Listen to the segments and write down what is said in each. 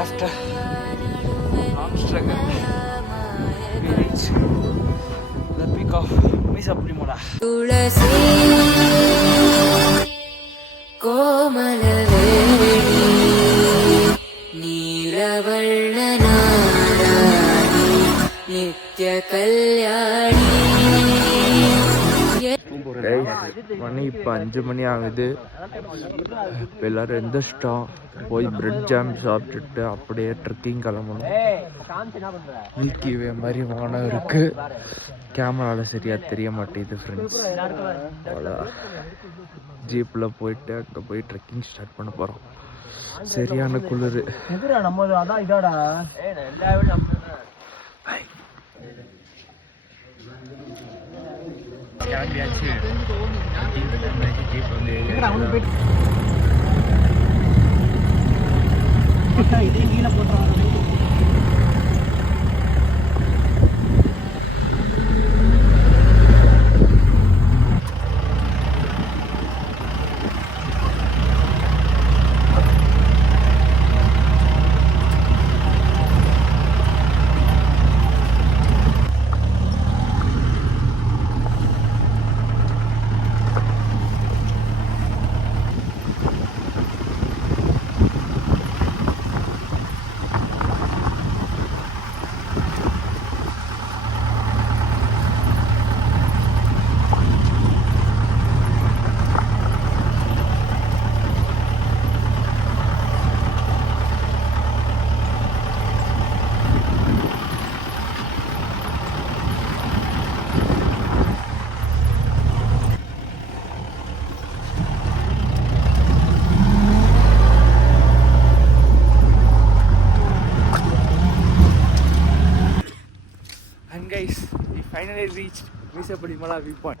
After long struggle, we reach the peak of Misaprimula. மணி இப்போ 5 மணி ஆகுது. இப்போ எல்லோரும் எந்திரிச்சிட்டோம். போய் பிரெட் ஜாம் சாப்பிட்டுட்டு அப்படியே ட்ரெக்கிங் கிளம்பணும். மில்கி வே மாதிரி வானம் இருக்குது. கேமராவில் சரியாக தெரிய மாட்டேங்குது ஃப்ரெண்ட்ஸ். அவ்வளோ ஜீப்பில் போயிட்டு அங்கே போய் ட்ரெக்கிங் ஸ்டார்ட் பண்ண போகிறோம். சரியான குளிர். கிளம்பியாச்சு. ஜீப் வந்து கீழே போட்டுருவாங்க. Guys, we finally reached Misaprimula viewpoint.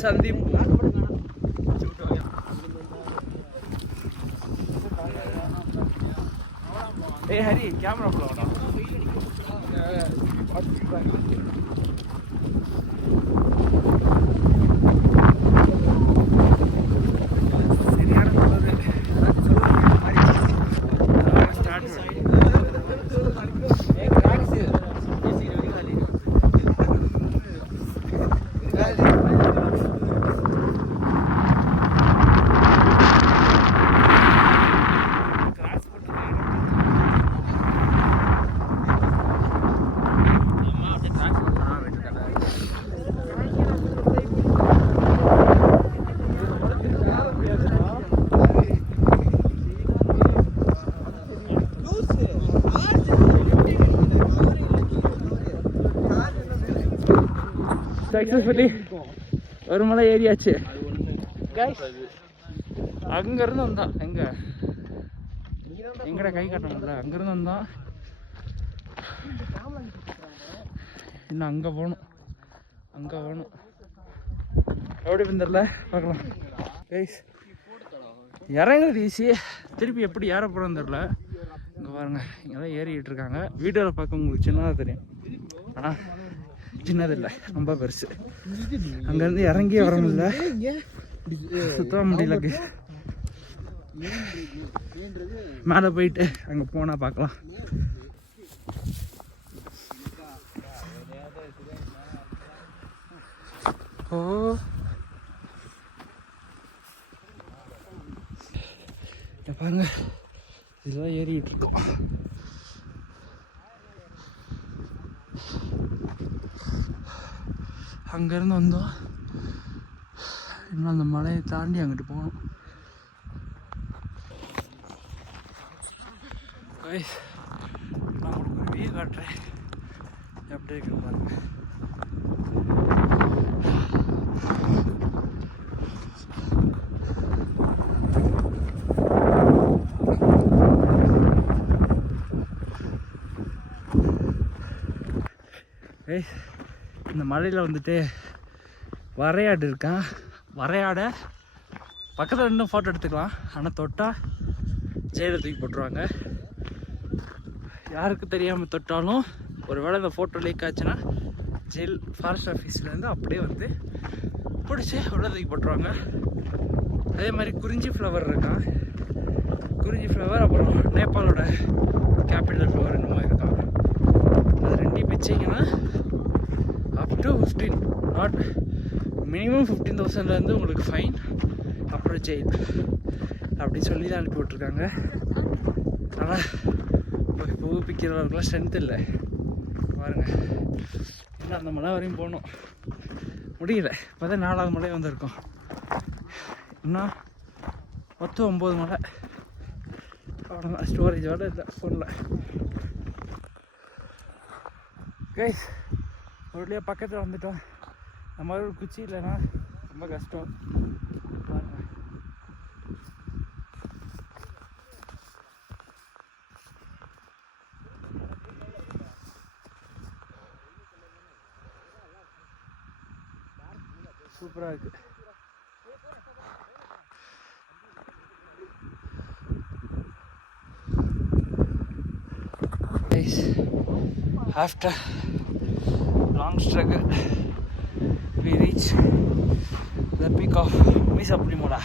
Sandeep. Hey Hari, camera upload. Successfully ஒரு மலை ஏறியாச்சு கைஸ். அங்கேருந்து வந்தான் எங்கட கை காட்டணும்ல, அங்கேருந்து வந்தான். இன்னும் அங்கே போகணும். எப்படி வந்துடல பார்க்கலாம் கைஸ். இறங்குறது ஈஸி, திருப்பி எப்படி ஏற போகிறோன்னு தெரில. இங்கே பாருங்க, இங்கெல்லாம் ஏறிக்கிட்டு இருக்காங்க. வீடியோவில் பார்க்க உங்களுக்கு சின்னதாக தெரியும், ஆனால் சின்னதில்லை, ரொம்ப பெருசு. அங்கேருந்து இறங்கியே வர முடியல, சுத்தர முடியல. மேலே போயிட்டு அங்கே போனால் பார்க்கலாம். ஓ பாருங்க, இதெல்லாம் ஏறிக்கிட்டு இருக்கோம். அங்கேருந்து வந்தோம், இன்னும் அந்த மலையை தாண்டி அங்கிட்டு போகணும். நான் உங்களுக்கு ஒரு வியூ காட்டுறேன், எப்படி இருக்குன்னு பாருங்க. இந்த மலையில் வந்துட்டு வரையாடு இருக்கான். வரையாடை பக்கத்தில் ரெண்டும் ஃபோட்டோ எடுத்துக்கலாம், ஆனால் தொட்டால் ஜெயிலில் தூக்கி போட்டுருவாங்க. யாருக்கு தெரியாமல் தொட்டாலும் ஒரு வேளை இந்த ஃபோட்டோ லீக் ஆச்சுன்னா ஜெயில் ஃபாரஸ்ட் ஆஃபீஸ்லேருந்து அப்படியே வந்து பிடிச்சி உள்ள தூக்கி போட்டுருவாங்க. அதே மாதிரி குறிஞ்சி ஃப்ளவர் இருக்கான். குறிஞ்சி ஃப்ளவர் அப்புறம் நேபாளோட கேபிட்டல் ஃப்ளவர் என்னமோ இருக்கான். அது ரெண்டையும் வச்சிங்கன்னா அப் டு 15, நாட் மினிமம் 15,000லேருந்து உங்களுக்கு ஃபைன், அப்புறம் ஜெயில் அப்படி சொல்லி தான் அனுப்பி விட்ருக்காங்க. ஆனால் போய் புதுப்பிக்கிறவர்களுக்குலாம் ஸ்ட்ரென்த் இல்லை பாருங்கள். இன்னும் அந்த மலை வரையும் போகணும், முடியல. இப்போ தான் 4வது மலை வந்திருக்கோம். இன்னும் மொத்தம் 9 மலை. அவ்வளோதான், ஸ்டோரேஜோடு இல்லை ஃபோனில். கைஸ் ஒரு வழியாக பக்கத்தில் வந்துட்டோம். நம்ம ஒரு குச்சி இல்லைன்னா ரொம்ப கஷ்டம் பாருங்கள். சூப்பராக இருக்குது. After long struggle, we reach the peak of Misa Primula.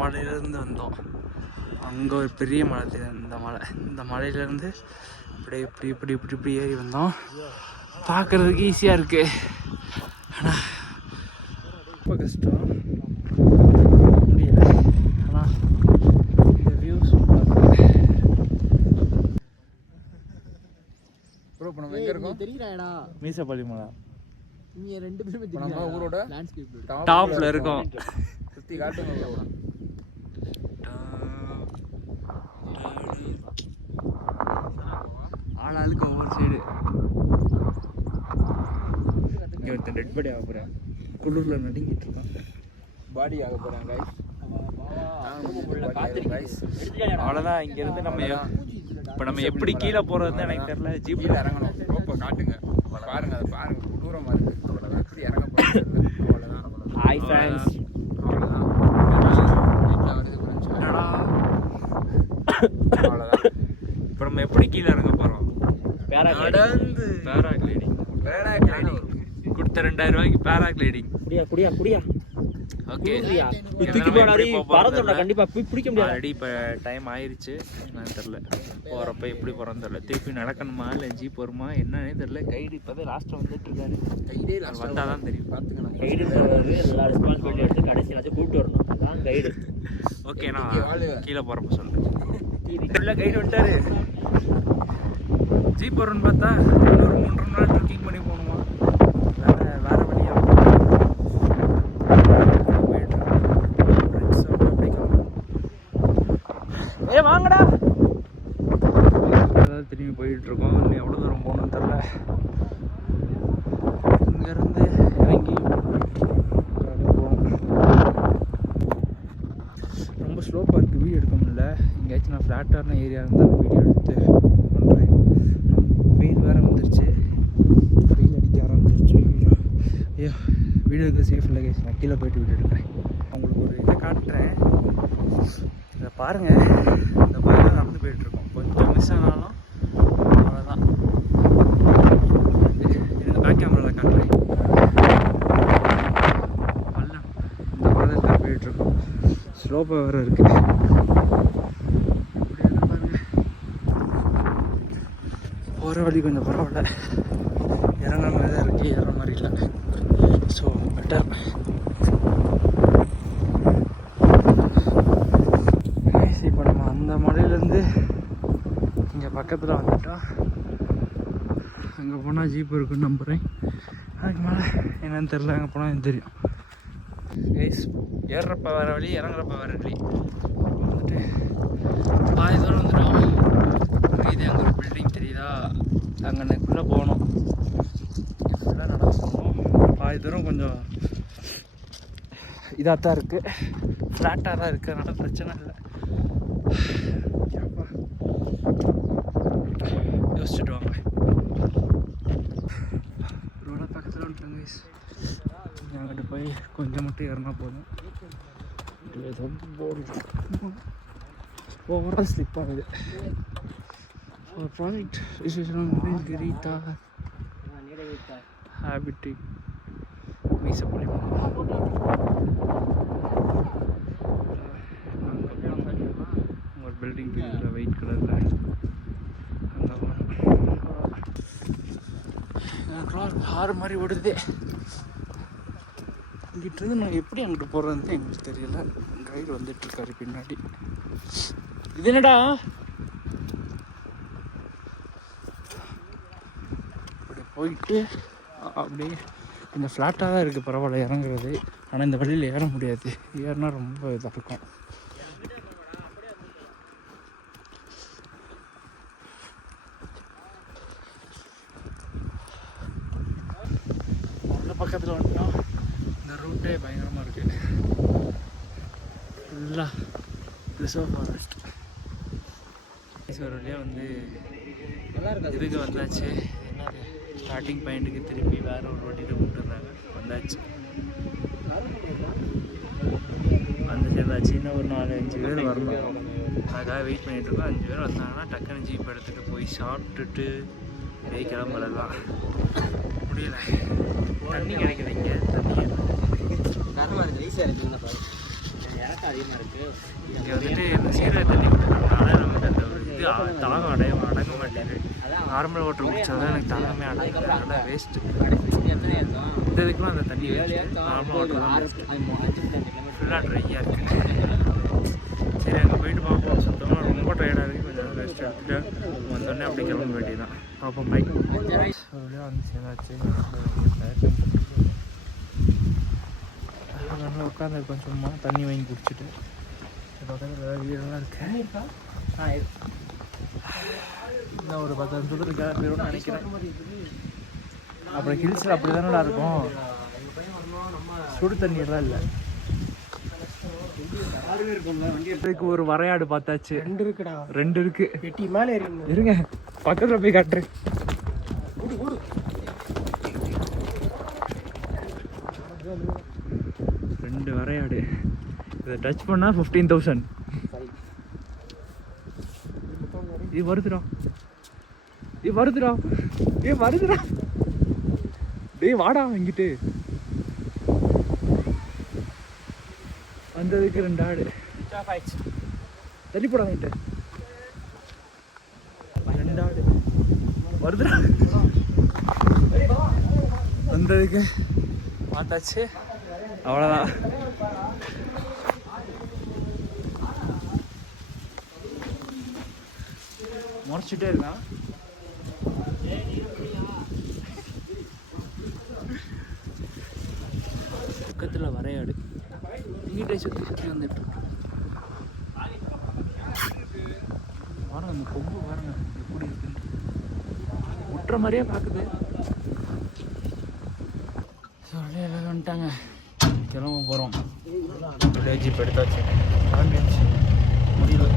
மலையிலேருந்து வந்தோம். அங்கே ஒரு பெரிய மலை தெரியும், இந்த மலையிலேருந்து அப்படியே இப்படி ஏறி வந்தோம். பார்க்குறதுக்கு ஈஸியாக இருக்குது, ஆனால் ரொம்ப கஷ்டம், முடியல. ஆனால் இந்த வியூ சூப்பராக ப்ரோ. இப்போ நம்ம எங்கே இருக்கோம் தெரியுறாடா? மீசப்பள்ளி மலை. இங்கே 2 பேரும் நம்ம ஊரோட லேண்ட்ஸ்கேப் டாப்பில் இருக்கோம். சுற்றி காட்டுங்க. ஆளாளுக்கு ஒவ்வொரு சைடு. இங்கே ஒருத்தன் டெட் பாடி ஆக போகிறேன், குளிரில் நடுங்கிட்டு இருக்கான். பாடி ஆக போகிறேன் கைஸ். அவ்வளோதான். இங்கேருந்து நம்ம இப்போ நம்ம எப்படி கீழே போகிறதுன்னு எனக்கு தெரியல. ஜீப்பில் இறங்கணும். ரோப்பை காட்டுங்க, பாருங்க, அதை பாருங்க, கொடூரமாக இருக்குது. அவ்வளோதான், எப்படி இறங்க போகிறது. அவ்வளோதான். Hi friends. அவ்வளோதான். அவ்வளோதான். இப்போ நம்ம எப்படி கீழே இறங்க போகிறோம்? பேராகிளைடிங் கொடுத்த 2000 ரூபாய்க்கு பேராகிளைடிங். குடியா ஓகே. ஆல்ரெடி இப்போ டைம் ஆயிடுச்சு. என்னன்னு தெரில, போகிறப்ப எப்படி போகிறோன்னு தெரில. திருப்பி நடக்கணுமா இல்லை ஜீப் வருமா என்னன்னே தெரில. கைடு இப்போ தான் லாஸ்ட்டாக வந்துட்டு இருக்காரு. கைடே வந்தால் தான் தெரியும். பார்த்துக்கலாம். கைடு எல்லா ரெஸ்பான்சிபிலிட்டி எடுத்து கடைசியில் கூப்பிட்டு வரணும். அதான் கைடு. ஓகே, நான் கீழே போகிறப்ப சொல்கிறேன். கைடு வந்துட்டாரு. ஜீப் வரும்னு பார்த்தா இன்னொரு 3.5 மணி நேரம் ட்ரெக்கிங் பண்ணி போகணுமா? வேறு வழியாக வாங்கடா. அதாவது திரும்பி போயிட்டுருக்கோம். இன்னும் எவ்வளோ தூரம் போகணும்னு தெரில. இங்கேருந்து இறங்கி போகணும். ரொம்ப ஸ்லோப்பாக இருக்குது, வீடியோ எடுக்க முடியல. எங்கேயாச்சும் நான் ஃப்ளாட்டான ஏரியா இருந்தால் வீடியோ எடுத்து பண்ணுறேன். வெயில் வேறு வந்துருச்சு, வெயில் அடிக்க ஆரம்பிச்சிருச்சு. ஐயோ, வீடியோ எடுக்க சேஃப் இல்லை கைஸ். நான் கீழே போயிட்டு வீடியோ எடுக்கிறேன். அவங்களுக்கு ஒரு இதை காட்டுறேன், இதை பாருங்கள். இந்த மாதிரி தான் நடந்து போயிட்டுருக்கோம். கொஞ்சம் மிஸ் ஆனாலும் அவ்வளோதான். எனக்கு பேக் கேமராவில் காட்டுறேன். பள்ளம் ஸ்லோப்பாக வேறு இருக்குது. போகிற வழி கொஞ்சம் பரவாயில்ல, இறங்குற மாதிரி தான் இருக்குது, ஏற மாதிரி இல்லை. So better. இப்போ நம்ம அந்த மலையிலேருந்து இங்கே பக்கத்தில் வந்துட்டோம். அங்கே போனால் ஜீப் இருக்குன்னு நம்புகிறேன். அதுக்கு மேலே என்னன்னு தெரில, அங்கே போனால் எனக்கு தெரியும். கைஸ், ஏறுறப்ப வேறு வழி, இறங்குறப்ப வேறு வழி. வந்துட்டு பாதி தூரம் வந்துட்டோம். இது அங்கே ஒரு பில்டிங் தெரியுதா, அங்கே எனக்குள்ளே போகணும். ஃபுல்லாக நடந்து போகணும். பாதி தூரம் கொஞ்சம் இதாக தான் இருக்குது, ஃப்ளாட்டாக தான் இருக்குது, அதனால் பிரச்சனை இல்லை. யோசிச்சுட்டு வாங்க. ரோட பக்கத்தில் வந்துட்டோம் கைஸ். அங்கிட்டு போய் கொஞ்சம் மட்டும் ஏறினா போதும். ஓவராக ஸ்லிப் ஆகுது. ப்ராஜெக்ட் கிரீட்டா ஹேபிட்டி மீசப்பள்ளி ஒரு பில்டிங் தெரியுது ஒயிட் கலரில். அங்கே ஆறு மாதிரி ஓடுது. இங்கிட்டிருந்து நாங்கள் எப்படி அங்கிட்டு போகிறதுன்னு எங்களுக்கு தெரியல. கைடு வந்துட்டுருக்காரு பின்னாடி. இது என்னடா அப்படி போயிட்டு அப்படியே கொஞ்சம் ஃப்ளாட்டாக தான் இருக்குது, பரவாயில்ல இறங்குறது. ஆனால் இந்த வழியில் ஏற முடியாது, ஏறினா ரொம்ப இதாக இருக்கும். நல்ல பக்கத்தில் வந்துட்டோம். இந்த ரூட்டே பயங்கரமாக இருக்குது, ஃபுல்லாக ரிசர்வ் ஃபாரஸ்ட். ஒரு வழியாக வந்து இதுக்கு வந்தாச்சு. ஸ்டார்டிங் பாயிண்ட்டுக்கு திரும்பி வேறு ஒரு ரோட்டில் கூப்பிட்டுறாங்க. வந்தாச்சு, அந்த சேர்ந்தாச்சு. இன்னும் ஒரு 4-5 பேர் வரணும், அதுக்காக வெயிட் பண்ணிகிட்ருக்கோம். 5 பேர் வந்தாங்கன்னா டக்குன்னு ஜீப் எடுத்துகிட்டு போய் சாப்பிட்டுட்டு அப்படியே கிளம்புறதுலாம். முடியல, தண்ணி கிடைக்குது இங்கே. தண்ணி இங்கே வந்துட்டு சீரக தண்ணி கொடுக்குறதுனால நமக்கு அந்த இது தாகம் அடங்க மாட்டேங்குது. நார்மல் வாட்டர் குடிச்சாதான் எனக்கு தாகமே அடங்குது, அதனால் வேஸ்ட்டு. இந்த இதுக்குலாம் அந்த தண்ணி நார்மல் வாட்டர் தான் ஃபுல்லாக ட்ரையாக இருக்குது. சரி, அங்கே போயிட்டு பார்ப்போம். சுத்தமாக ரொம்ப டயர்டாக இருக்குது, கொஞ்சம் நேரம் ரெஸ்ட் எடுத்துகிட்டு வந்தோடனே அப்படி கிளம்ப வேண்டியதான். பார்ப்போம். பைக் அப்படியே வந்து சேர்ந்தாச்சு. நல்லா உட்காந்துருக்கோம், சும்மா தண்ணி வாங்கி குடிச்சிட்டு. பக்கத்தில் வீடெல்லாம் இருக்கு. இன்னும் ஒரு 10 நிமிஷத்துக்கு கிளம்பிடும்னு நினைக்கிறேன். அப்புறம் ஹில்ஸில் அப்படி தானடா இருக்கும், சுடு தண்ணியெல்லாம் இல்லை. இதுக்கு ஒரு வரையாடு பார்த்தாச்சு. 2 இருக்குடா, 2 இருக்கு. வெட்டி மேலே இருங்க, பக்கத்தில் போய் காட்டுறேன். ரெண்டு வரையாடு. இதை டச் பண்ணால் 15,000. இது வருதுடா, இது வருதுடா, வருதுடா. டேய் வாடா இங்கிட்டு. வந்ததுக்கு 2 ஆடு தள்ளி போடா. வாங்கிட்டு 2 ஆடு வருதுடா. வந்ததுக்கு பார்த்தாச்சு, அவ்வளோதான். முறைச்சிட்டே இருக்கான். பக்கத்தில் வரையாடு இங்கிட்ட சுற்றி சுற்றி வந்துட்டு பாருங்க, அந்த கொம்பு பாருங்க எப்படி இருக்குன்னு. முட்டுற மாதிரியே பார்க்குது. சொல்லி எல்லாம் வந்துட்டாங்க, கிளம்ப போகிறோம். ஜீப் எடுத்தாச்சு, முடியல.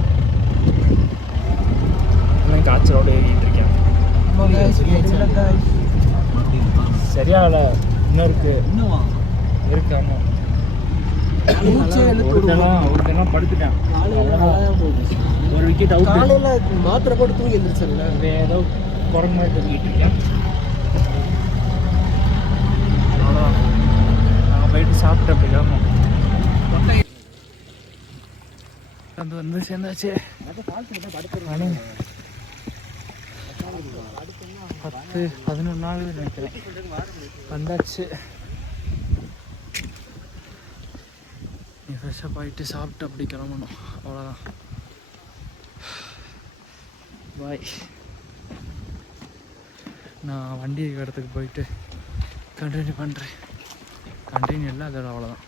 காய்ச்சலோடு ஏறிட்டு இருக்கேன். சரியாகல, இன்னும் இருக்கு இருக்காம ஒரு தினம் படுத்துட்டேன். ஒரு விக்கெட் அவுட். மாத்திரை போட்டு தூங்கி எழுந்திரிச்சல, ஏதோ குரங்கு மாதிரி தூங்கிட்டு இருக்கேன். அவ்வளோதான், நாங்கள் போயிட்டு சாப்பிட்டு அப்படி கிளம்பும். வந்து சேர்ந்தாச்சு. மணி 10-11 நாள் நினைக்கிறேன். வந்தாச்சு. நீ ஃப்ரெஷ்ஷப் ஆகிட்டு சாப்பிட்டு அப்படி கிளம்பணும். அவ்வளோதான். பாய். நான் வண்டி இருக்கிற இடத்துக்கு போயிட்டு கண்டினியூ பண்ணுறேன். கண்டினியூ இல்லை, அதோட அவ்வளோதான்.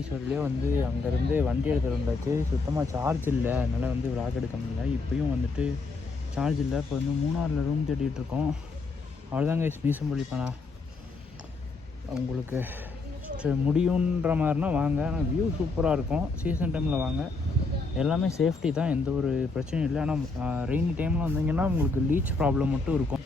ஈஸ்வரிலே வந்து அங்கேருந்து வண்டி எடுத்துகிட்டு வந்தாச்சு. சுத்தமாக சார்ஜ் இல்லை, அதனால் வந்து விளாக் எடுக்க முடியல. இப்போயும் வந்துட்டு சார்ஜ் இல்லை. இப்போ வந்து மூணாரில் ரூம் தேடிட்டுருக்கோம். அவ்வளோதாங்க. மீசம்பள்ளிப்பானா உங்களுக்கு முடியுன்ற மாதிரினா வாங்க. ஆனால் வியூ சூப்பராக இருக்கும். சீசன் டைமில் வாங்க. எல்லாமே சேஃப்டி தான், எந்த ஒரு பிரச்சனையும் இல்லை. ஆனால் ரெய்னி டைமில் வந்தீங்கன்னா உங்களுக்கு லீச் ப்ராப்ளம் மட்டும் இருக்கும்.